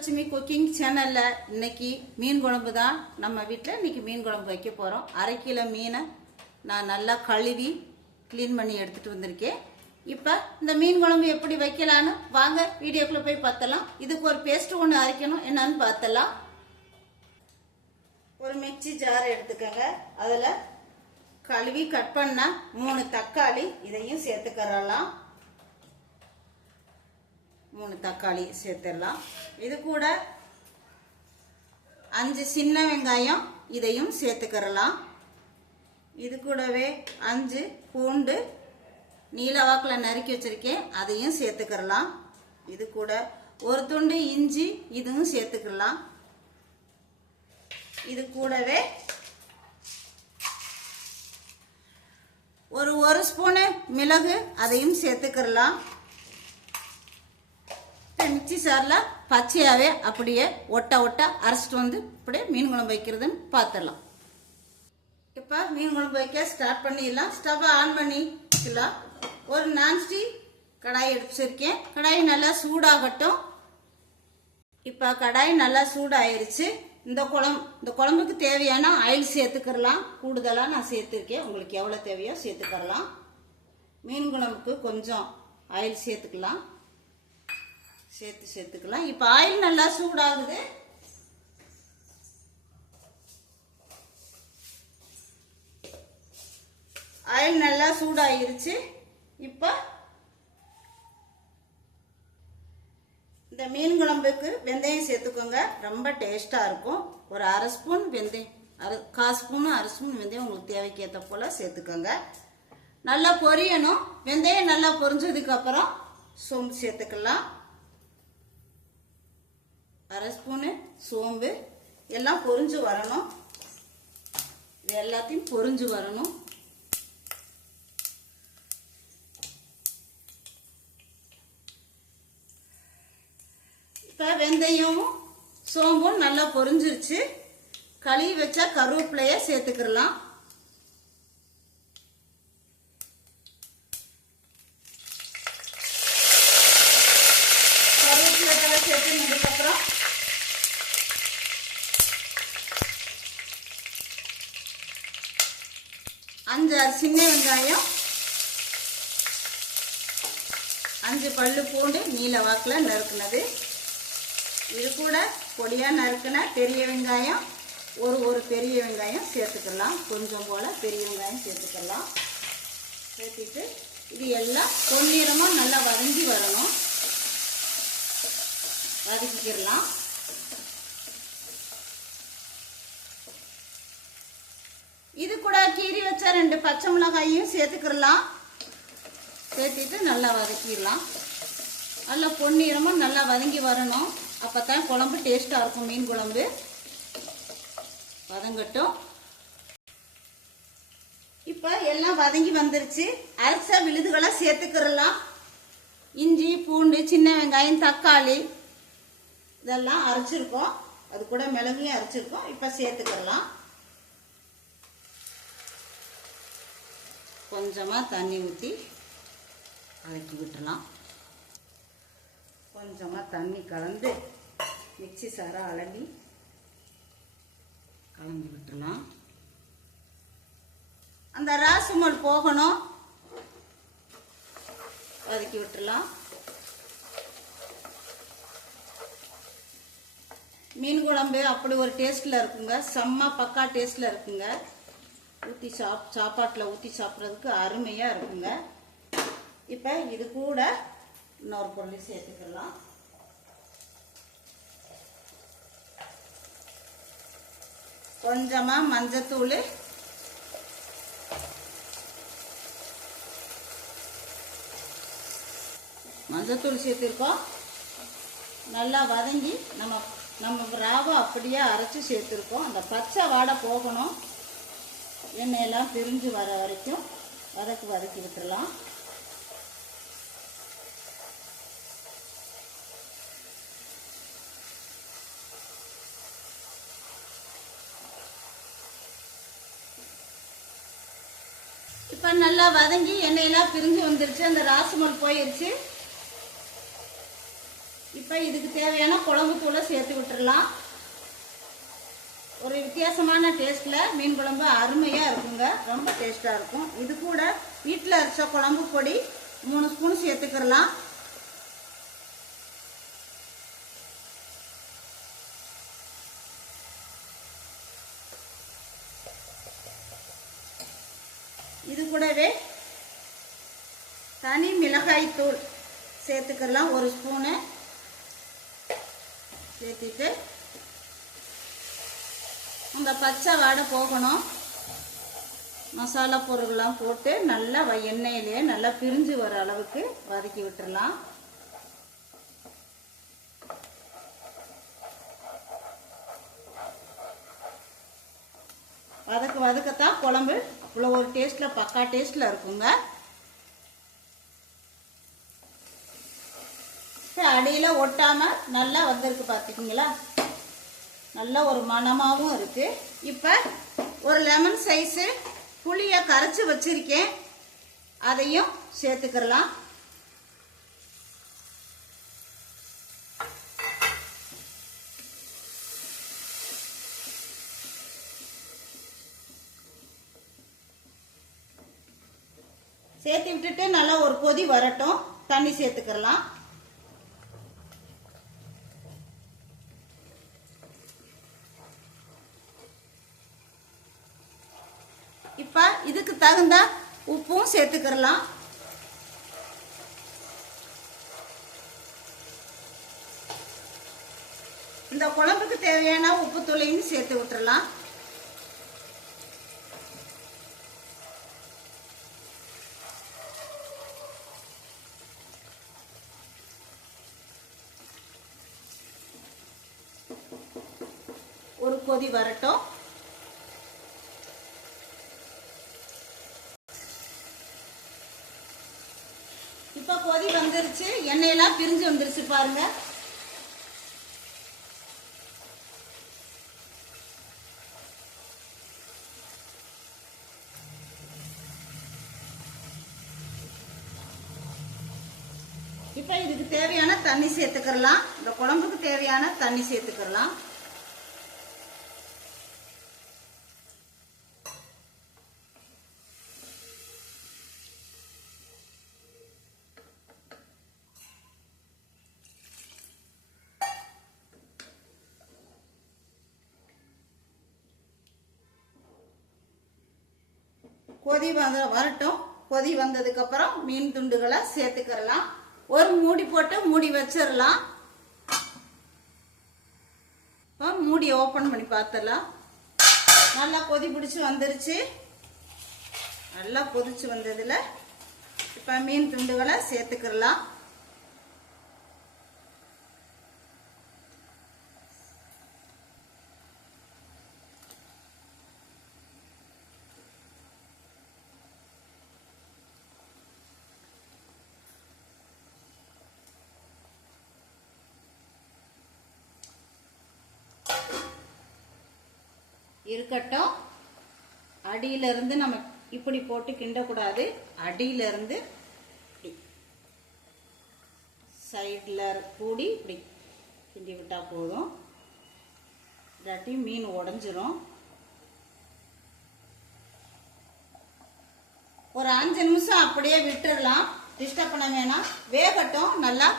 Muthulakshmi cooking சேனல்ல இன்னைக்கு மீன் குழம்பு தான் நம்ம வீட்டில் இன்னைக்கு மீன் குழம்பு வைக்க போகிறோம். 1/2 கிலோ மீனை நான் நல்லா கழுவி க்ளீன் பண்ணி எடுத்துகிட்டு வந்திருக்கேன். இப்போ இந்த மீன் குழம்பு எப்படி வைக்கலான்னு வாங்க வீடியோக்குள்ளே போய் பார்த்தலாம். இதுக்கு ஒரு பேஸ்ட் ஒன்று அரைக்கணும், என்னன்னு பார்த்தலாம். ஒரு மிக்சி ஜார் எடுத்துக்கோங்க. அதில் கழுவி கட் பண்ண 3 தக்காளி இதையும் சேர்த்துக்கிறலாம். 3 தக்காளி சேர்த்துடலாம். இது கூட 5 சின்ன வெங்காயம் இதையும் சேர்த்துக்கிறலாம். இது கூடவே 5 பூண்டு நீல வாக்கில் நறுக்கி வச்சிருக்கேன், அதையும் சேர்த்துக்கிறலாம். இது கூட ஒரு துண்டு இஞ்சி இதுவும் சேர்த்துக்கலாம். இது கூடவே ஒரு ஸ்பூனு மிளகு அதையும் சேர்த்துக்கிறலாம். மிக்சி சாரில் பச்சையாகவே அப்படியே ஒட்ட அரைச்சிட்டு வந்து அப்படியே மீன் குழம்பு வைக்கிறதுன்னு பார்த்துடலாம். இப்போ மீன் குழம்பு வைக்க ஸ்டார்ட் பண்ணிடலாம். ஸ்டவ்வை ஆன் பண்ணிக்கலாம். ஒரு நான்ஸ்டிக் கடாய் எடுத்துருக்கேன். கடாய் நல்லா சூடாகட்டும். இப்போ கடாய் நல்லா சூடாயிருச்சு. இந்த குழம்புக்கு தேவையான ஆயில் சேர்த்துக்கிறலாம். கூடுதலாக நான் சேர்த்துருக்கேன், உங்களுக்கு எவ்வளோ தேவையோ சேர்த்துக்கிறலாம். மீன் குழம்புக்கு கொஞ்சம் ஆயில் சேர்த்துக்கலாம். சேர்த்துக்கலாம். இப்போ ஆயில் நல்லா சூடாகுது. ஆயில் நல்லா சூடாயிருச்சு. இப்போ இந்த மீன் குழம்புக்கு வெந்தயம் சேர்த்துக்கோங்க, ரொம்ப டேஸ்டா இருக்கும். ஒரு 1/2 ஸ்பூன் வெந்தயம், 1/4 ஸ்பூன் 1/2 ஸ்பூன் வெந்தயம் உங்களுக்கு தேவைக்கு ஏற்ற போல சேர்த்துக்கோங்க. நல்லா பொரியணும். வெந்தயம் நல்லா பொரிஞ்சதுக்கு அப்புறம் சோம்பு சேர்த்துக்கலாம். 1/2 ஸ்பூனு சோம்பு. எல்லாம் பொரிஞ்சு வரணும். இது எல்லாத்தையும் பொரிஞ்சு வரணும். இப்போ வெந்தயமும் சோம்பும் நல்லா பொரிஞ்சிருச்சு. கழுவி வச்ச கருவேப்பிலைய சேர்த்துக்கலாம். கருவேப்பிலை சேர்த்துனதுக்கப்புறம் 5-6 சின்ன வெங்காயம், 5 பல்லு பூண்டு நீல வாக்கில் நறுக்குனது. இது கூட பொடியாக நறுக்குன பெரிய வெங்காயம், ஒரு பெரிய வெங்காயம் சேர்த்துக்கலாம். கொஞ்சம் போல பெரிய வெங்காயம் சேர்த்துக்கலாம். சேர்த்துட்டு இது எல்லாம் பொன்னிறமாக நல்லா வதங்கி வரணும். வதக்கிக்கலாம். இது கூட கீறி வச்ச 2 பச்சை மிளகாயும் சேர்த்துக்கலாம். சேர்த்துட்டு நல்லா வதக்கிடலாம். நல்லா பொன்னிறமாக நல்லா வதங்கி வரணும். அப்பதான் குழம்பு டேஸ்டா இருக்கும். மீன் குழம்பு வதங்கட்டும். இப்ப எல்லாம் வதங்கி வந்துருச்சு. அரைச்ச விழுதுகளை சேர்த்துக்கிறலாம். இஞ்சி பூண்டு சின்ன வெங்காயம் தக்காளி இதெல்லாம் அரைச்சிருக்கோம். அது கூட மிளகையும் அரைச்சிருக்கோம். இப்ப சேர்த்துக்கலாம். கொஞ்சமா தண்ணி ஊற்றி வதக்கி விட்டுலாம். கொஞ்சமாக தண்ணி கலந்து மிக்சி சாரை அலம்பி கலந்து விட்டுலாம். அந்த ராசுமல் போகணும். வதக்கி விட்டுலாம். மீன் குழம்பு அப்படி ஒரு டேஸ்ட்ல இருக்குங்க. செம்ம பக்கா டேஸ்ட்ல இருக்குங்க. ஊற்றி சாப்பாட்டில் ஊற்றி சாப்பிட்றதுக்கு அருமையா இருக்குங்க. இப்போ இது கூட இன்னொரு பொருள் சேர்த்துக்கலாம். கொஞ்சமா மஞ்சத்தூள், சேர்த்திருக்கோம். நல்லா வதங்கி நம்ம ராவை அப்படியே அரைச்சி சேர்த்திருக்கோம். அந்த பச்சை வாடை போகணும். எண்ணெயெல்லாம் பிரிஞ்சு வர வரைக்கும் வதக்கி விட்டுறலாம். இப்போ நல்லா வதங்கி எண்ணெயெல்லாம் பிரிஞ்சு வந்துருச்சு. அந்த ராசுமல் போயிருச்சு. இப்போ இப்போ இதுக்கு தேவையான குழம்பு தூளை சேர்த்து விட்டுறலாம். ஒரு வித்தியாசமான டேஸ்ட்டில் மீன் குழம்பு அருமையாக இருக்குங்க, ரொம்ப டேஸ்ட்டாக இருக்கும். இது கூட வீட்டில் அரைச்ச குழம்பு பொடி 3 ஸ்பூன் சேர்த்துக்கிறலாம். இது கூடவே தனி மிளகாய் தூள் சேர்த்துக்கலாம் 1 ஸ்பூனு சேர்த்துட்டு அந்த பச்சை வாடை போகணும். மசாலா பொருள்லாம் போட்டு நல்லா எண்ணெயிலேயே நல்லா பிரிஞ்சு வர அளவுக்கு வதக்கி விட்டுறலாம். வதக்கத்தான் குழம்பு இவ்வளோ ஒரு டேஸ்ட்டில் பக்கா டேஸ்ட்டில் இருக்குங்க. அடியில் ஒட்டாமல் நல்லா வந்திருக்கு பார்த்துக்கிங்களா, நல்ல ஒரு மணமாகவும் இருக்கு. இப்போ ஒரு லெமன் சைஸு புளியை கரைச்சி வச்சிருக்கேன், அதையும் சேர்த்துக்கலாம். சேர்த்து விட்டுட்டு நல்லா ஒரு கொதி வரட்டும், தண்ணி சேர்த்துக்கலாம். இப்ப இதுக்கு தகுந்த உப்பும் சேர்த்துக்கலாம். இந்த குழம்புக்கு தேவையான உப்பு தூளையும் சேர்த்து விட்டுறலாம். ஒரு கொதி வரட்டும். இப்ப கொதி வந்துருச்சு, எண்ணெயெல்லாம் பிரிஞ்சு வந்துருச்சு பாருங்க. இப்ப இதுக்கு தேவையான தண்ணி சேர்த்துக்கலாம். இந்த குழம்புக்கு தேவையான தண்ணி சேர்த்துக்கலாம். கொதி வரட்டும். கொதி வந்ததுக்கு அப்புறம் மீன் துண்டுகளை சேர்த்துக்கலாம். ஒரு மூடி போட்டு மூடி வச்சிடலாம். மூடி ஓபன் பண்ணி பார்த்தலாம். நல்லா கொதி பிடிச்சு வந்துருச்சு. நல்லா கொதிச்சு வந்ததுல இப்ப மீன் துண்டுகளை சேர்த்துக்கலாம். இருக்கட்டும். அடியில இருந்து நம்ம இப்படி போட்டு கிண்டக்கூடாது. அடியில இருந்து சைட்ல கூடி இப்படி கிண்டி விட்டா போதும், இல்லாட்டி மீன் உடைஞ்சிரும். ஒரு 5 நிமிஷம் அப்படியே விட்டுடலாம், டிஸ்டர்ப் பண்ண வேணாம், வேகட்டும் நல்லா.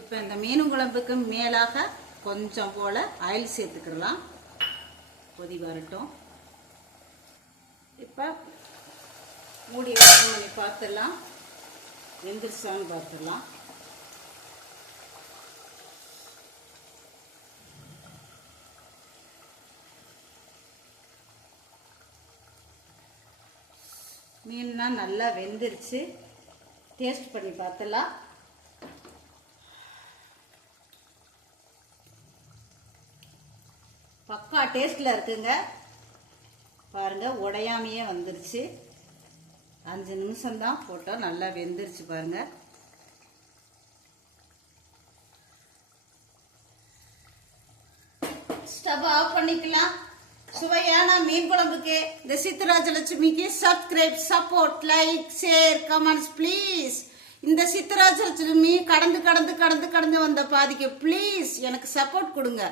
இப்ப இந்த மீன் குழம்புக்கு மேலாக கொஞ்சம் போல ஆயில் சேர்த்துக்கலாம். கொதி வரட்டும். இப்ப மூடி ஓபன் பண்ணி பார்த்துடலாம், வெந்துருச்சான்னு பார்த்துடலாம். மீன்னா நல்லா வெந்துருச்சு. டேஸ்ட் பண்ணி பார்த்துடலாம். பக்கா டேஸ்ட்ல இருக்குங்க பாருங்க, உடையாமையே வந்துருச்சு. 5 நிமிஷம் தான் போட்டோம், நல்லா வெந்துருச்சு பாருங்க. ஸ்டவ் ஆஃப் பண்ணிக்கலாம். சுவையான மீன் குழம்புக்கு இந்த சித்ராஜலட்சுமிக்கு subscribe, support, like, share, comments please. இந்த சித்ரா சிறுமி கடந்து கடந்து கடந்து கடந்து வந்த பாதிக்கு ப்ளீஸ் எனக்கு சப்போர்ட் கொடுங்க.